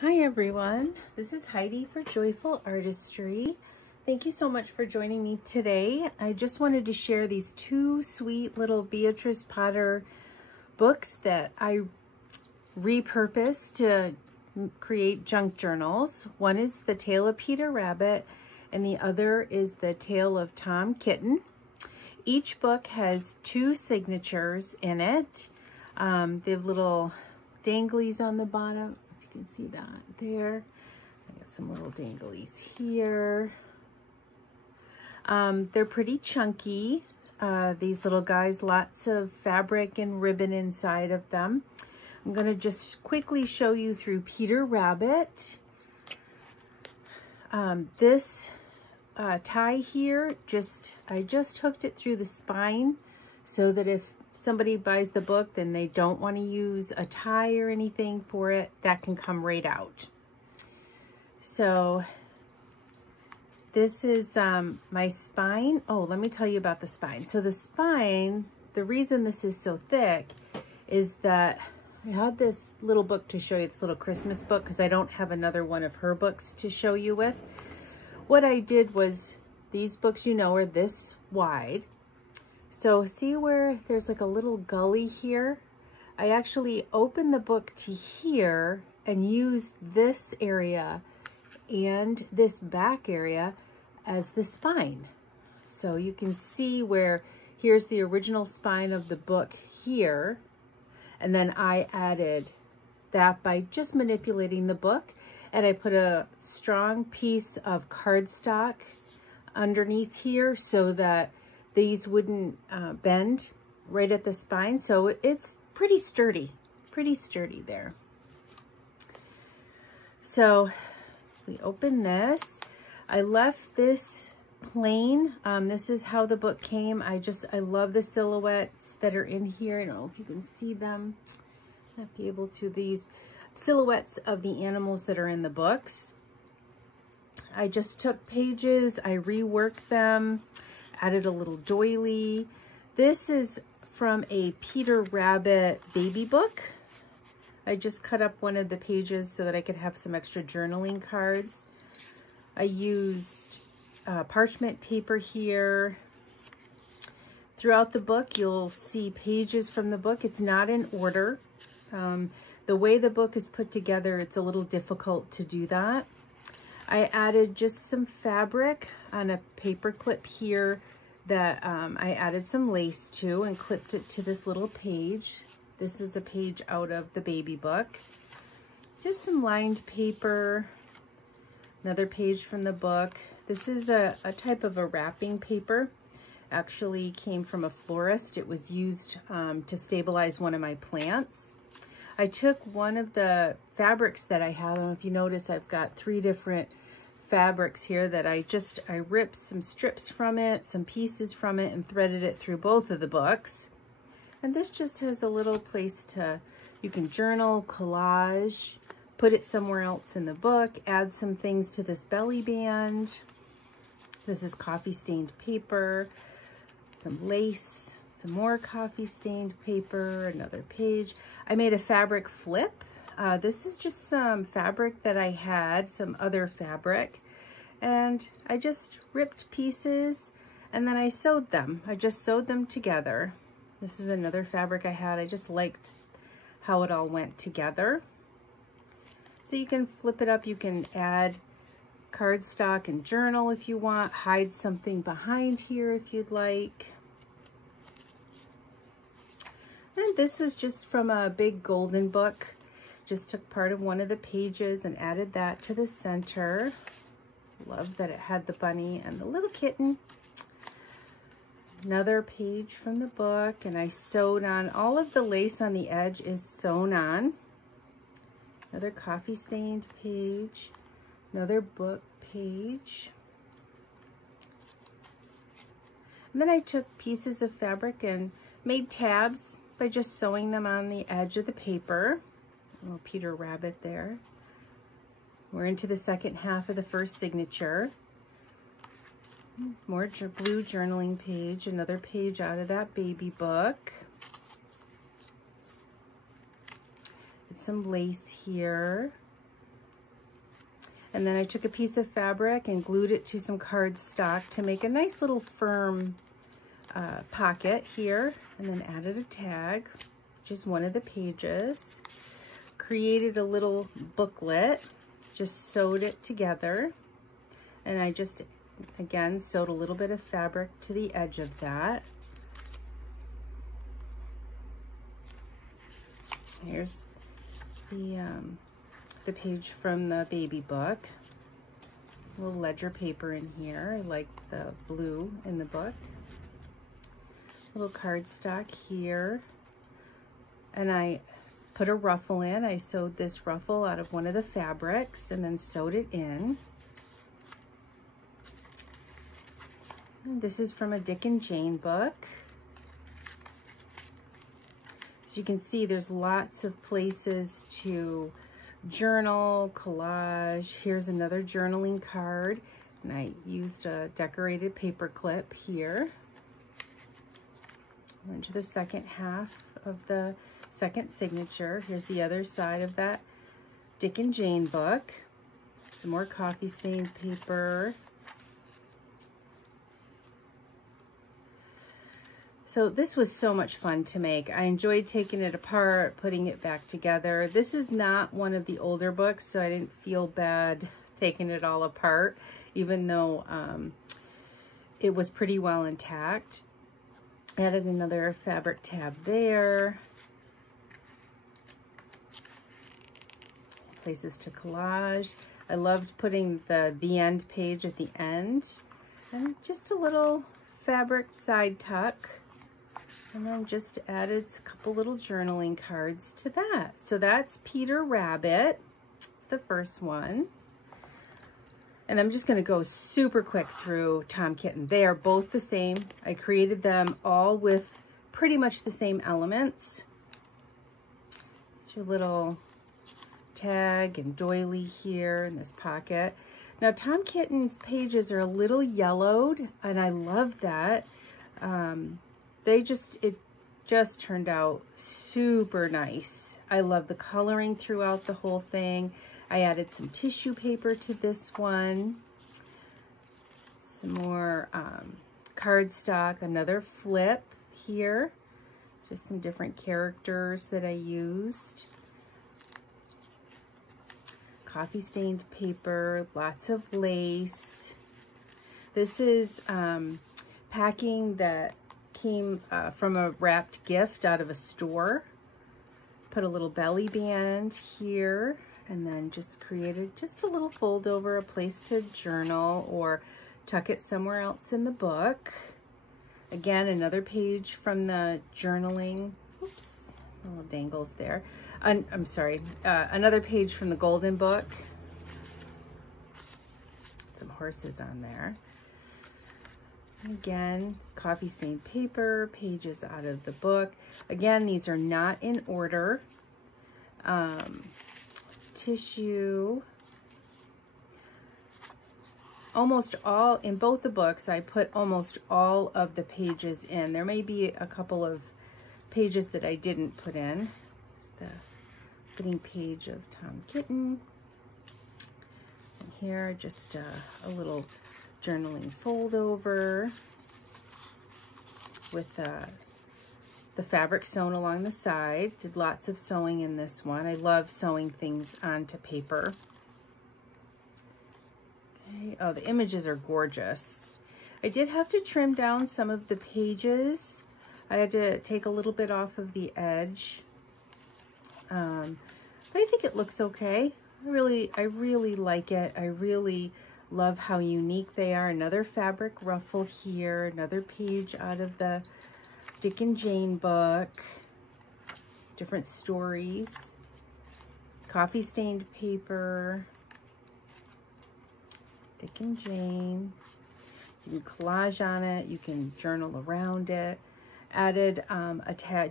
Hi everyone, this is Heidi for Joyful Artistry. Thank you so much for joining me today. I just wanted to share these two sweet little Beatrice Potter books that I repurposed to create junk journals. One is The Tale of Peter Rabbit and the other is The Tale of Tom Kitten. Each book has two signatures in it. They have little danglies on the bottom. You can see that there. I got some little danglies here. They're pretty chunky. These little guys, lots of fabric and ribbon inside of them. I'm going to just quickly show you through Peter Rabbit. This tie here, I just hooked it through the spine so that if somebody buys the book, then they don't want to use a tie or anything for it, that can come right out. So this is my spine. Oh, let me tell you about the spine. So the spine, the reason this is so thick is that I had this little book to show you, this little Christmas book, because I don't have another one of her books to show you with. What I did was, these books, you know, are this wide. So see where there's like a little gully here? I actually opened the book to here and used this area and this back area as the spine. So you can see where here's the original spine of the book here. And then I added that by just manipulating the book. And I put a strong piece of cardstock underneath here so that these wouldn't bend right at the spine. So it's pretty sturdy there. So we open this. I left this plain. This is how the book came. I love the silhouettes that are in here. I don't know if you can see them. Not be able to. These silhouettes of the animals that are in the books. I just took pages, I reworked them, added a little doily. This is from a Peter Rabbit baby book. I just cut up one of the pages so that I could have some extra journaling cards. I used parchment paper here. Throughout the book, you'll see pages from the book. It's not in order. The way the book is put together, it's a little difficult to do that. I added just some fabric on a paper clip here that I added some lace to and clipped it to this little page. This is a page out of the baby book. Just some lined paper, another page from the book. This is a type of a wrapping paper. Actually came from a florist. It was used to stabilize one of my plants. I took one of the fabrics that I have. I don't know if you notice, I've got 3 different fabrics here that I ripped some strips from it, some pieces from it, and threaded it through both of the books. And this just has a little place you can journal, collage, put it somewhere else in the book, add some things to this belly band. This is coffee stained paper, some lace, some more coffee stained paper, another page. I made a fabric flip. This is just some fabric that I had, some other fabric, and I just ripped pieces and then I sewed them. I just sewed them together. This is another fabric I had. I just liked how it all went together. So you can flip it up. You can add cardstock and journal if you want, hide something behind here if you'd like. And this is just from a big golden book. Just took part of one of the pages and added that to the center. Love that it had the bunny and the little kitten. Another page from the book, and I sewed on, all of the lace on the edge is sewn on. Another coffee stained page, another book page. And then I took pieces of fabric and made tabs by just sewing them on the edge of the paper. A little Peter Rabbit there. We're into the second half of the first signature. More blue journaling page, another page out of that baby book. Some lace here. And then I took a piece of fabric and glued it to some cardstock to make a nice little firm pocket here, and then added a tag, which is one of the pages. Created a little booklet, just sewed it together, and I just, again, sewed a little bit of fabric to the edge of that. Here's the page from the baby book. A little ledger paper in here. I like the blue in the book. Little cardstock here. And I put a ruffle in. I sewed this ruffle out of one of the fabrics and then sewed it in. And this is from a Dick and Jane book. As you can see, there's lots of places to journal, collage. Here's another journaling card, and I used a decorated paper clip here. Went to the second half of the second signature. Here's the other side of that Dick and Jane book. Some more coffee stained paper. So this was so much fun to make. I enjoyed taking it apart, putting it back together. This is not one of the older books, so I didn't feel bad taking it all apart, even though it was pretty well intact. Added another fabric tab there. Places to collage. I loved putting the end page at the end. And just a little fabric side tuck. And then just added a couple little journaling cards to that. So that's Peter Rabbit. It's the first one. And I'm just going to go super quick through Tom Kitten. They are both the same. I created them all with pretty much the same elements. It's your little tag and doily here in this pocket. Now Tom Kitten's pages are a little yellowed, and I love that. It just turned out super nice. I love the coloring throughout the whole thing. I added some tissue paper to this one. Some more cardstock, another flip here. Just some different characters that I used. Coffee stained paper, lots of lace. This is packing that came from a wrapped gift out of a store. Put a little belly band here, and then just created just a little fold over, a place to journal or tuck it somewhere else in the book. Again, another page from the journaling. Oops, some little dangles there. I'm sorry, another page from the golden book. Some horses on there. Again, coffee stained paper, pages out of the book. Again, these are not in order. Tissue. Almost all, in both the books, I put almost all of the pages in. There may be a couple of pages that I didn't put in. The opening page of Tom Kitten. And here, just a little journaling fold over with the fabric sewn along the side. Did lots of sewing in this one. I love sewing things onto paper. Okay. Oh, the images are gorgeous. I did have to trim down some of the pages. I had to take a little bit off of the edge. But I think it looks okay. I really like it. I really love how unique they are. Another fabric ruffle here, another page out of the Dick and Jane book. Different stories. Coffee stained paper. Dick and Jane. You can collage on it. You can journal around it. Added a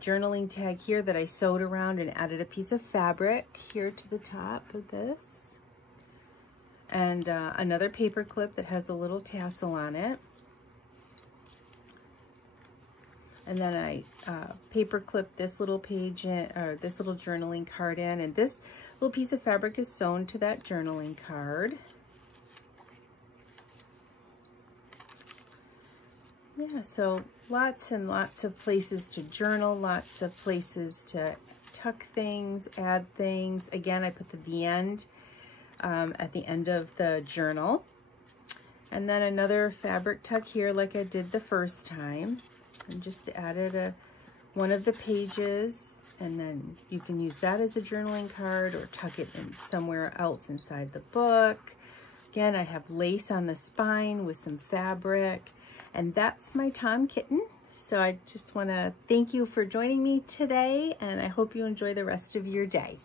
journaling tag here that I sewed around and added a piece of fabric here to the top of this. And another paper clip that has a little tassel on it. And then I paper clipped this little page in, or this little journaling card in. And this little piece of fabric is sewn to that journaling card. Yeah, so lots and lots of places to journal, lots of places to tuck things, add things. Again, I put the end at the end of the journal. And then another fabric tuck here like I did the first time. And just added one of the pages, and then you can use that as a journaling card or tuck it in somewhere else inside the book. Again, I have lace on the spine with some fabric. And that's my Tom Kitten. So I just want to thank you for joining me today, and I hope you enjoy the rest of your day.